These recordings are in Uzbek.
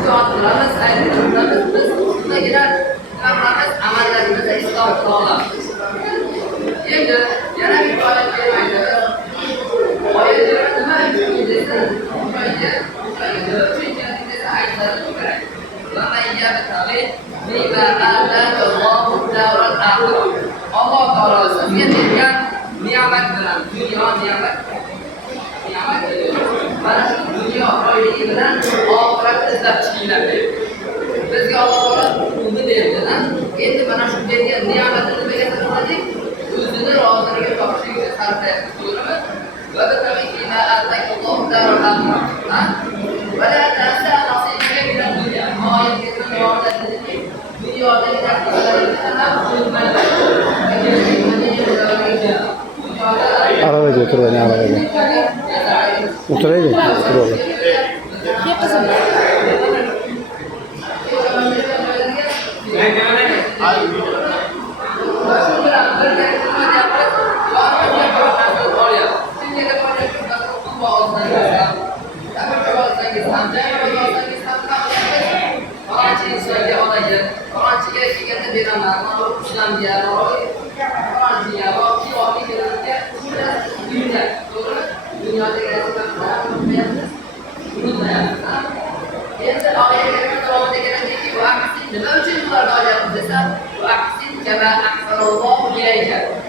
itoat qilamiz, aytamiz, biz shundagina nima qilamiz, amallarimizda isloh qila olamiz. Endi yana bir oyat kelmaydi. Oyatlar nima uchun desa, Allah Taala sizga bergan ne'mat bilan dunyo ne'mat mana shu dunyo boyligi bilan oxiratni izlab chiqinglar deb bizga Alloh Taolo uni berdi-da. Endi mana shu bergan ne'matni nimaga sarfladik? O'zini roziligiga topishlikka sarflayapmiz, to'g'rimi? Va bitamikina atakallohu ta'ala va la tansa nasibaka min ad-dunya. Oyatga dunyodagi taqdirlarni ham qo'ymaydi. Arabada oturayım, arabada. Oturayım, oturalım.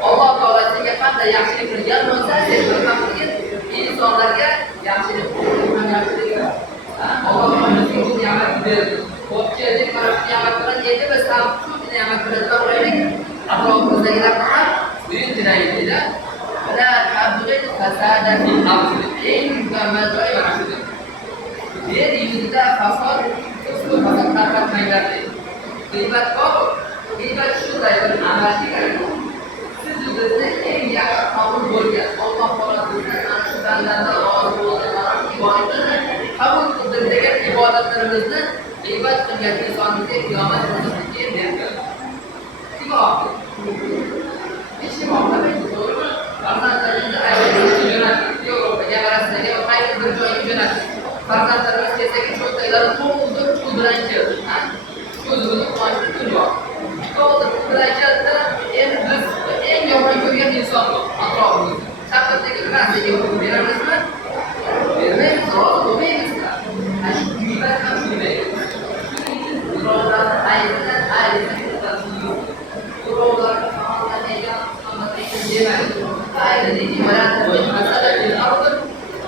Allah Taala sizga qanday yaxshilik qilgan bo'lsa, siz bir vaqtga insonlarga yaxshilik qilgan. Allah Taala sizga ne'mat berdi. Ko'pchilik mana shu ne'mat bilan endi biz ham shu ne'mat bilan to'g'rilik atrofimizdagilar ham buyurtiraylik-da. La tabghil fasada fil ardi. Eng mukammal joy mana shudir. Yer yuzida fasod, fasod tarqatmanglar deydi. G'iybat bor. G'iybat shunday bir amalga qaraydi. Siz bizni eng yaxshi qabul bo'lgan Alloh Taolo bizdan ana shu bandalardan rozi bo'lgan mana shu ibodatni qabul qildi degan ibodatlarimizni g'iybat qilgan insonga qiyomat kunida keyin berdi. Kim oldi? Hech kim olmaydi, to'g'rimi? Farzandlaringizni ayollarga jo'natib, Yevropaga, Rossiyaga va qaysi bir joyga jo'natib. Farzandlarimiz kechagi cho'ntaklari to'ldirib pul bilan keldi. O'zimizni quvonchli dunyo. To'ldirib bilan keldi. Endi biz eng yomon ko'rgan inson atrofimizda. Shahardagi narsaga pul beramizmi? Bermaymiz, rozi bo'lmaymizmi? Ana shu g'iybat ham shunday. Birovlarni aybidan aybidan birovlarni hamonlanayotgan demaydi. Aybidagi maratibli masala bil-ard.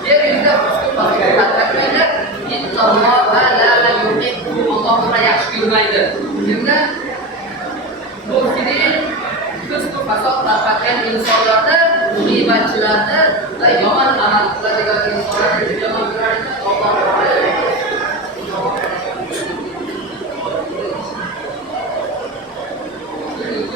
Yer yuzida husn tarqatmanglar. Alloh la yuhibbu, Alloh uni yaxshi ko'rmaydi. Kimda? Mufsidin, husn fasod tarqatgan insonlarni, g'iybatchilarni va yomon amal qiladigan insonlarni